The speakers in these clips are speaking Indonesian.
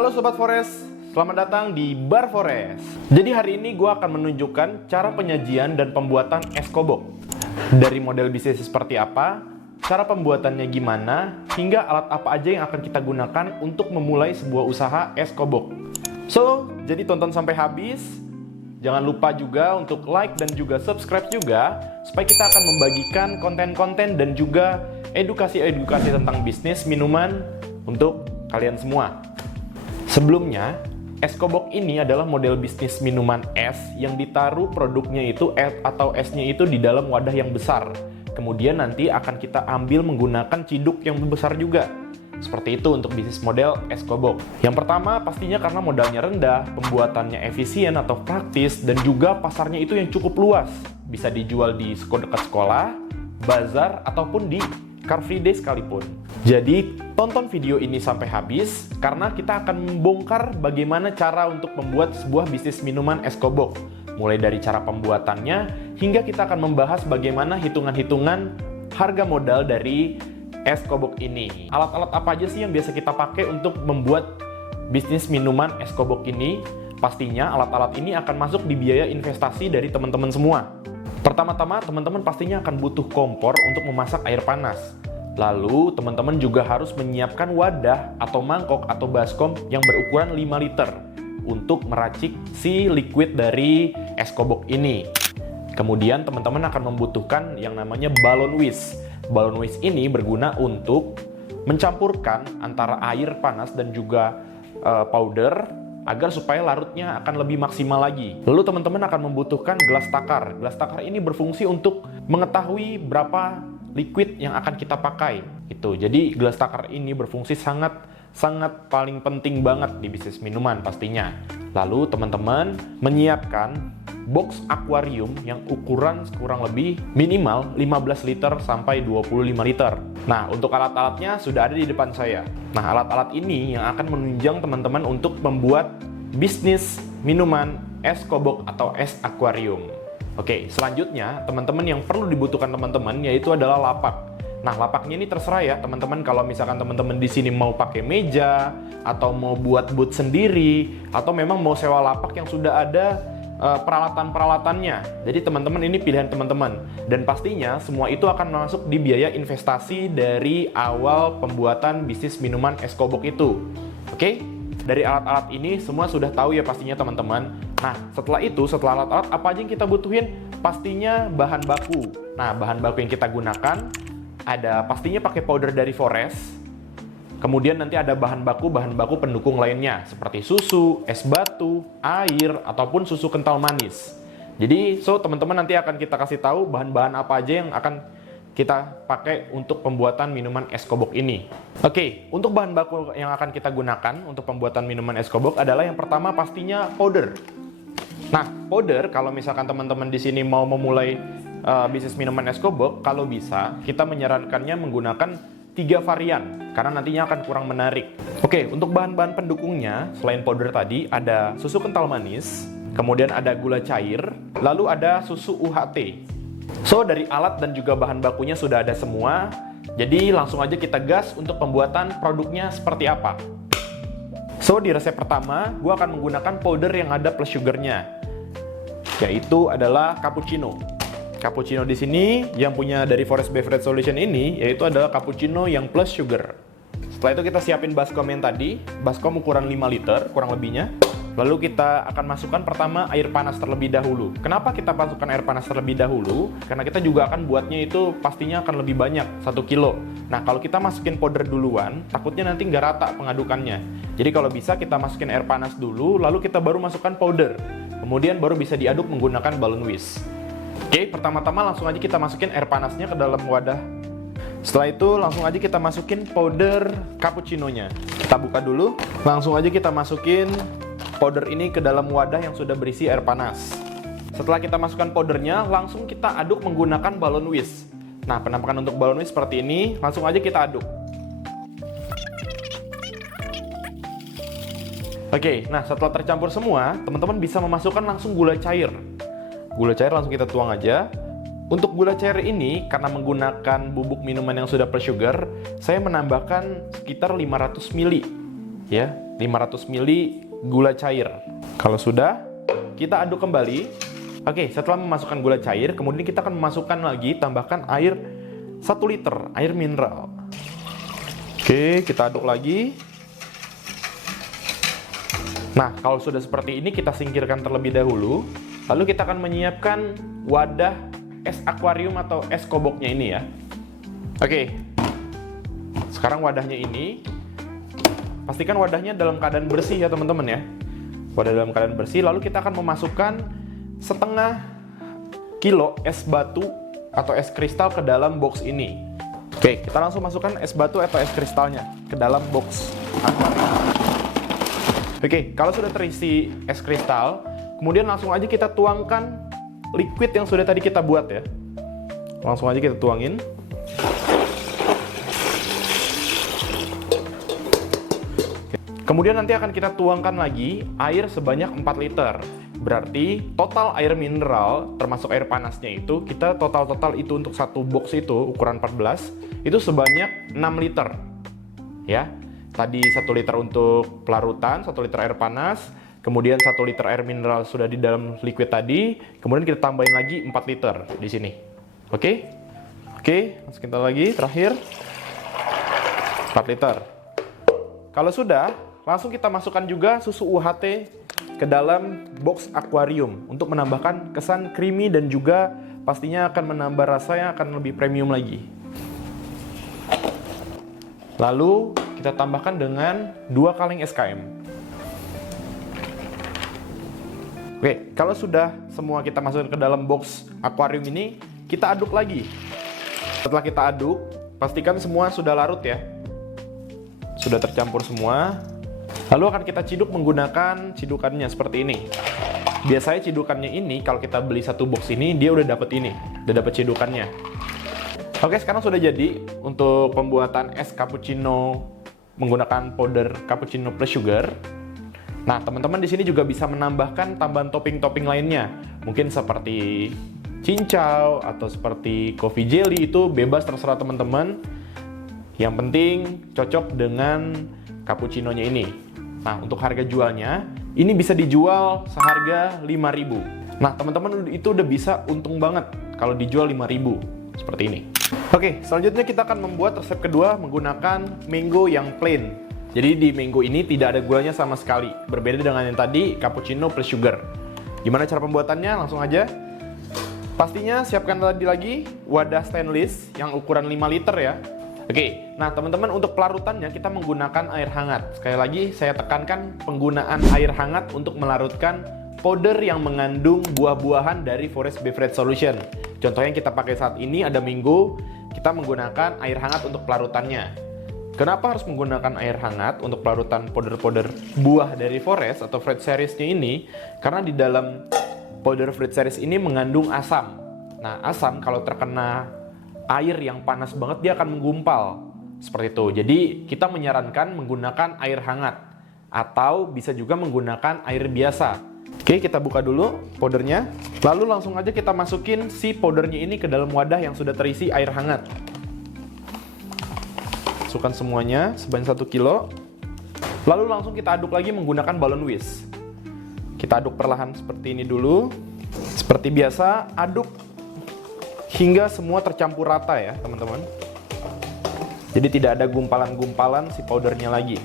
Halo Sobat Forest, selamat datang di Bar Forest. Jadi hari ini gue akan menunjukkan cara penyajian dan pembuatan es kobok. Dari model bisnis seperti apa, cara pembuatannya gimana, hingga alat apa aja yang akan kita gunakan untuk memulai sebuah usaha es kobok. So, jadi tonton sampai habis. Jangan lupa juga untuk like dan juga subscribe juga, supaya kita akan membagikan konten-konten dan juga edukasi-edukasi tentang bisnis minuman untuk kalian semua. Sebelumnya, es kobok ini adalah model bisnis minuman es yang ditaruh produknya itu atau esnya itu di dalam wadah yang besar. Kemudian nanti akan kita ambil menggunakan ciduk yang besar juga. Seperti itu untuk bisnis model es kobok. Yang pertama pastinya karena modalnya rendah, pembuatannya efisien atau praktis, dan juga pasarnya itu yang cukup luas. Bisa dijual di dekat sekolah, bazar, ataupun di Car Free Day sekalipun. Jadi, tonton video ini sampai habis karena kita akan membongkar bagaimana cara untuk membuat sebuah bisnis minuman es kobok. Mulai dari cara pembuatannya hingga kita akan membahas bagaimana hitungan-hitungan harga modal dari es kobok ini. Alat-alat apa aja sih yang biasa kita pakai untuk membuat bisnis minuman es kobok ini? Pastinya alat-alat ini akan masuk di biaya investasi dari teman-teman semua. Pertama-tama, teman-teman pastinya akan butuh kompor untuk memasak air panas. Lalu, teman-teman juga harus menyiapkan wadah atau mangkok atau baskom yang berukuran 5 liter untuk meracik si liquid dari es kobok ini. Kemudian, teman-teman akan membutuhkan yang namanya balon whisk. Balon whisk ini berguna untuk mencampurkan antara air panas dan juga powder agar supaya larutnya akan lebih maksimal lagi. Lalu teman-teman akan membutuhkan gelas takar. Gelas takar ini berfungsi untuk mengetahui berapa liquid yang akan kita pakai. Jadi gelas takar ini berfungsi sangat paling penting banget di bisnis minuman pastinya. Lalu teman-teman menyiapkan box akuarium yang ukuran kurang lebih minimal 15 liter sampai 25 liter. Nah, untuk alat-alatnya sudah ada di depan saya. Nah, alat-alat ini yang akan menunjang teman-teman untuk membuat bisnis minuman es kobok atau es akuarium. Oke, selanjutnya teman-teman yang perlu dibutuhkan teman-teman yaitu adalah lapak. Nah, lapaknya ini terserah ya teman-teman, kalau misalkan teman-teman di sini mau pakai meja atau mau buat booth sendiri atau memang mau sewa lapak yang sudah ada peralatan-peralatannya. Jadi teman-teman ini pilihan teman-teman, dan pastinya semua itu akan masuk di biaya investasi dari awal pembuatan bisnis minuman es kobok itu. Oke? Dari alat-alat ini semua sudah tahu ya pastinya teman-teman. Nah, setelah alat-alat apa aja yang kita butuhin? Pastinya bahan baku. Nah, bahan baku yang kita gunakan ada pastinya pakai powder dari Forest. Kemudian nanti ada bahan baku pendukung lainnya seperti susu, es batu, air, ataupun susu kental manis. Jadi, teman-teman nanti akan kita kasih tahu bahan-bahan apa aja yang akan kita pakai untuk pembuatan minuman es kobok ini. Oke, untuk bahan baku yang akan kita gunakan untuk pembuatan minuman es kobok adalah yang pertama pastinya powder. Nah, powder kalau misalkan teman-teman di sini mau memulai bisnis minuman es kobok, kalau bisa kita menyarankannya menggunakan 3 varian karena nantinya akan kurang menarik. Oke, untuk bahan-bahan pendukungnya selain powder tadi ada susu kental manis, kemudian ada gula cair, lalu ada susu UHT. Dari alat dan juga bahan bakunya sudah ada semua. Jadi langsung aja kita gas untuk pembuatan produknya seperti apa. Di resep pertama, gue akan menggunakan powder yang ada plus sugarnya, yaitu adalah cappuccino. Cappuccino di sini yang punya dari Forest Beverage Solution ini yaitu adalah cappuccino yang plus sugar. Setelah itu kita siapin baskom yang tadi, baskom ukuran 5 liter kurang lebihnya. Lalu kita akan masukkan pertama air panas terlebih dahulu. Kenapa kita masukkan air panas terlebih dahulu? Karena kita juga akan buatnya itu pastinya akan lebih banyak, 1 kilo. Nah, kalau kita masukin powder duluan, takutnya nanti nggak rata pengadukannya. Jadi kalau bisa kita masukin air panas dulu, lalu kita baru masukkan powder. Kemudian baru bisa diaduk menggunakan balon whisk. Oke, pertama-tama langsung aja kita masukin air panasnya ke dalam wadah. Setelah itu langsung aja kita masukin powder cappuccino-nya. Kita buka dulu, langsung aja kita masukin powder ini ke dalam wadah yang sudah berisi air panas. Setelah kita masukkan powdernya, langsung kita aduk menggunakan balon whisk. Nah, penampakan untuk balon whisk seperti ini, langsung aja kita aduk. Oke, nah setelah tercampur semua, teman-teman bisa memasukkan langsung gula cair. Gula cair langsung kita tuang aja. Untuk gula cair ini, karena menggunakan bubuk minuman yang sudah plus sugar, saya menambahkan sekitar 500 ml. Ya, 500 ml gula cair. Kalau sudah, kita aduk kembali. Oke, setelah memasukkan gula cair, kemudian kita akan memasukkan lagi, tambahkan air 1 liter, air mineral. Oke, kita aduk lagi. Nah, kalau sudah seperti ini, kita singkirkan terlebih dahulu. Lalu kita akan menyiapkan wadah es akuarium atau es koboknya ini ya. Oke, sekarang wadahnya ini, pastikan wadahnya dalam keadaan bersih ya teman-teman ya. Wadah dalam keadaan bersih, lalu kita akan memasukkan setengah kilo es batu atau es kristal ke dalam box ini. Oke, kita langsung masukkan es batu atau es kristalnya ke dalam box akuarium. Oke, kalau sudah terisi es kristal, kemudian langsung aja kita tuangkan liquid yang sudah tadi kita buat ya. Langsung aja kita tuangin. Kemudian nanti akan kita tuangkan lagi air sebanyak 4 liter. Berarti total air mineral termasuk air panasnya itu, kita total itu untuk satu box itu ukuran 14 itu sebanyak 6 liter. Ya. Tadi 1 liter untuk pelarutan, 1 liter air panas, kemudian 1 liter air mineral sudah di dalam liquid tadi, kemudian kita tambahin lagi 4 liter di sini. Oke? Oke, masukin lagi terakhir 4 liter. Kalau sudah, langsung kita masukkan juga susu UHT ke dalam box akuarium untuk menambahkan kesan creamy dan juga pastinya akan menambah rasa yang akan lebih premium lagi. Lalu kita tambahkan dengan 2 kaleng SKM. Oke, kalau sudah semua kita masukkan ke dalam box akuarium ini, kita aduk lagi. Setelah kita aduk, pastikan semua sudah larut ya. Sudah tercampur semua. Lalu akan kita ciduk menggunakan cidukannya seperti ini. Biasanya cidukannya ini, kalau kita beli satu box ini, dia udah dapet ini. Udah dapet cidukannya. Oke, sekarang sudah jadi untuk pembuatan es cappuccino menggunakan powder cappuccino plus sugar. Nah, teman-teman di sini juga bisa menambahkan tambahan topping-topping lainnya. Mungkin seperti cincau atau seperti coffee jelly, itu bebas terserah teman-teman. Yang penting cocok dengan cappuccino-nya ini. Nah, untuk harga jualnya, ini bisa dijual seharga 5.000. Nah, teman-teman itu udah bisa untung banget kalau dijual 5.000 seperti ini. Oke, selanjutnya kita akan membuat resep kedua menggunakan mango yang plain. Jadi di mango ini tidak ada gulanya sama sekali. Berbeda dengan yang tadi, cappuccino plus sugar. Gimana cara pembuatannya? Langsung aja. Pastinya siapkan lagi wadah stainless yang ukuran 5 liter ya. Oke, nah teman-teman untuk pelarutannya kita menggunakan air hangat. Sekali lagi saya tekankan penggunaan air hangat untuk melarutkan powder yang mengandung buah-buahan dari Forest Beverage Solution. Contoh yang kita pakai saat ini ada mango, kita menggunakan air hangat untuk pelarutannya. Kenapa harus menggunakan air hangat untuk pelarutan powder-powder buah dari Forest atau Fruit Series-nya ini? Karena di dalam powder Fruit Series ini mengandung asam. Nah, asam kalau terkena air yang panas banget dia akan menggumpal. Seperti itu. Jadi kita menyarankan menggunakan air hangat atau bisa juga menggunakan air biasa. Oke, kita buka dulu powdernya. Lalu langsung aja kita masukin si powdernya ini ke dalam wadah yang sudah terisi air hangat. Masukkan semuanya sebanyak 1 kilo. Lalu langsung kita aduk lagi menggunakan balon whisk. Kita aduk perlahan seperti ini dulu. Seperti biasa, aduk hingga semua tercampur rata ya teman-teman. Jadi tidak ada gumpalan-gumpalan si powdernya lagi.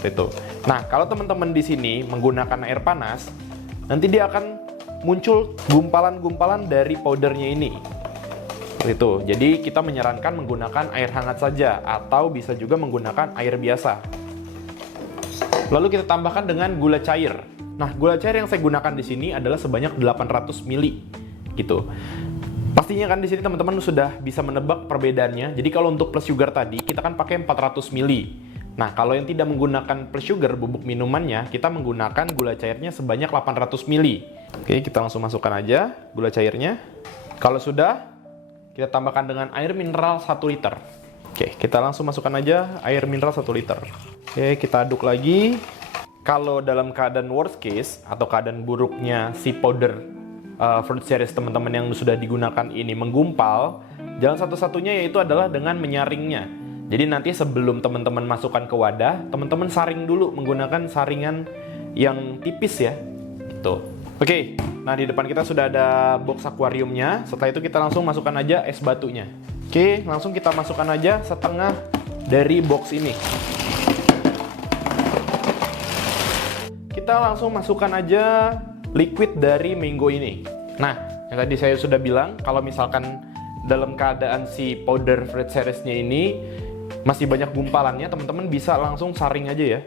Itu. Nah, kalau teman-teman di sini menggunakan air panas, nanti dia akan muncul gumpalan-gumpalan dari powdernya ini. Itu. Jadi kita menyarankan menggunakan air hangat saja atau bisa juga menggunakan air biasa. Lalu kita tambahkan dengan gula cair. Nah, gula cair yang saya gunakan di sini adalah sebanyak 800 ml gitu. Pastinya kan di sini teman-teman sudah bisa menebak perbedaannya. Jadi kalau untuk plus sugar tadi kita kan pakai 400 ml. Nah, kalau yang tidak menggunakan plus sugar bubuk minumannya, kita menggunakan gula cairnya sebanyak 800 ml. Oke, kita langsung masukkan aja gula cairnya. Kalau sudah, kita tambahkan dengan air mineral 1 liter. Oke, kita langsung masukkan aja air mineral 1 liter. Oke, kita aduk lagi. Kalau dalam keadaan worst case atau keadaan buruknya si powder Fruit Series teman-teman yang sudah digunakan ini menggumpal, jalan satu-satunya yaitu adalah dengan menyaringnya. Jadi nanti sebelum teman-teman masukkan ke wadah, teman-teman saring dulu menggunakan saringan yang tipis ya. Gitu. Oke, nah di depan kita sudah ada box akuariumnya. Setelah itu kita langsung masukkan aja es batunya. Oke, langsung kita masukkan aja setengah dari box ini. Kita langsung masukkan aja liquid dari mango ini. Nah, yang tadi saya sudah bilang, kalau misalkan dalam keadaan si powder fruit seriesnya ini masih banyak gumpalannya, teman-teman bisa langsung saring aja ya.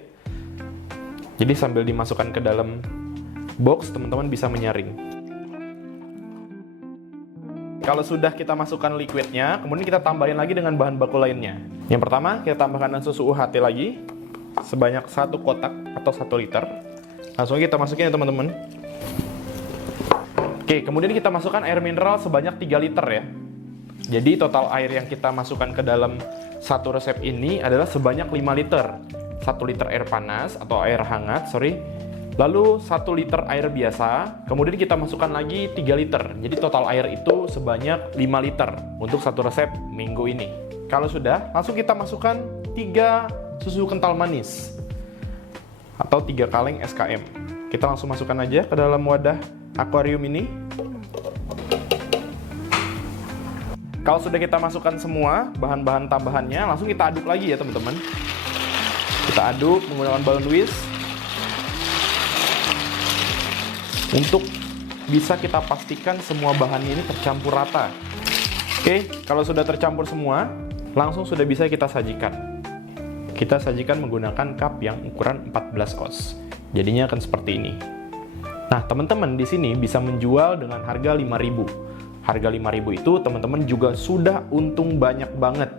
Jadi sambil dimasukkan ke dalam box, teman-teman bisa menyaring. Kalau sudah kita masukkan liquidnya, kemudian kita tambahin lagi dengan bahan baku lainnya. Yang pertama, kita tambahkan susu UHT lagi sebanyak 1 kotak atau 1 liter. Langsung kita masukin ya teman-teman. Oke, kemudian kita masukkan air mineral sebanyak 3 liter ya. Jadi total air yang kita masukkan ke dalam satu resep ini adalah sebanyak 5 liter. 1 liter air panas atau air hangat, lalu 1 liter air biasa, kemudian kita masukkan lagi 3 liter. Jadi total air itu sebanyak 5 liter untuk satu resep mango ini. Kalau sudah, langsung kita masukkan 3 susu kental manis atau 3 kaleng SKM. Kita langsung masukkan aja ke dalam wadah akuarium ini. Kalau sudah kita masukkan semua bahan-bahan tambahannya, langsung kita aduk lagi ya teman-teman. Kita aduk menggunakan balon whisk untuk bisa kita pastikan semua bahan ini tercampur rata. Oke, kalau sudah tercampur semua, langsung sudah bisa kita sajikan. Kita sajikan menggunakan cup yang ukuran 14 oz. Jadinya akan seperti ini. Nah, teman-teman di sini bisa menjual dengan harga 5.000. Harga 5.000 itu teman-teman juga sudah untung banyak banget.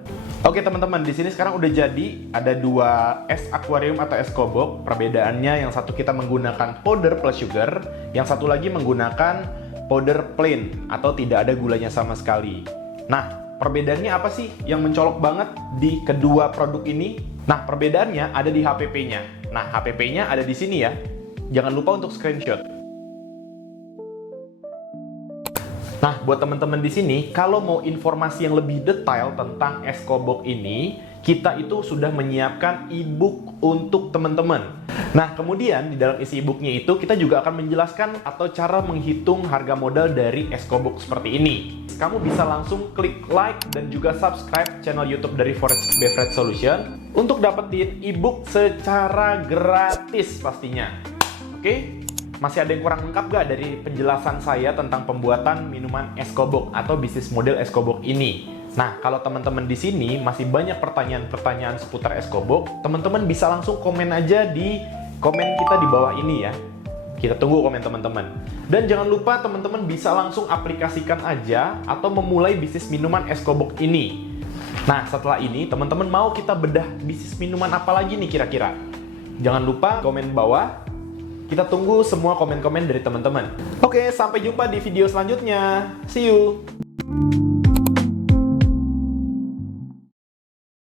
Oke teman-teman, di sini sekarang udah jadi ada 2 es akuarium atau es kobok. Perbedaannya yang satu kita menggunakan powder plus sugar, yang satu lagi menggunakan powder plain atau tidak ada gulanya sama sekali. Nah, perbedaannya apa sih yang mencolok banget di kedua produk ini? Nah, perbedaannya ada di HPP-nya. Nah, HPP-nya ada di sini ya. Jangan lupa untuk screenshot. Nah, buat teman-teman di sini, kalau mau informasi yang lebih detail tentang es kobok ini, kita itu sudah menyiapkan e-book untuk teman-teman. Nah, kemudian di dalam isi e-booknya itu, kita juga akan menjelaskan atau cara menghitung harga modal dari es kobok seperti ini. Kamu bisa langsung klik like dan juga subscribe channel YouTube dari Forex Beverage Solution untuk dapetin e-book secara gratis pastinya. Oke? Masih ada yang kurang lengkap gak dari penjelasan saya tentang pembuatan minuman es kobok atau bisnis model es kobok ini? Nah, kalau teman-teman di sini masih banyak pertanyaan-pertanyaan seputar es kobok, teman-teman bisa langsung komen aja di komen kita di bawah ini ya. Kita tunggu komen teman-teman. Dan jangan lupa teman-teman bisa langsung aplikasikan aja atau memulai bisnis minuman es kobok ini. Nah, setelah ini teman-teman mau kita bedah bisnis minuman apa lagi nih kira-kira? Jangan lupa komen bawah. Kita tunggu semua komen-komen dari teman-teman. Oke, sampai jumpa di video selanjutnya. See you!